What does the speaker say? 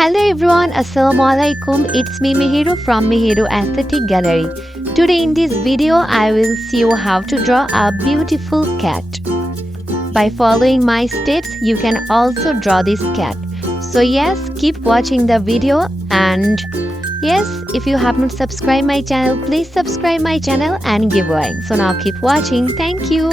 Hello everyone, Assalamualaikum. It's me Meheru from Meheru Aesthetic Gallery. Today in this video, I will show you how to draw a beautiful cat. By following my steps, you can also draw this cat. So yes, keep watching the video, and yes, if you have not subscribed my channel, please subscribe my channel and give a like. So now keep watching. Thank you.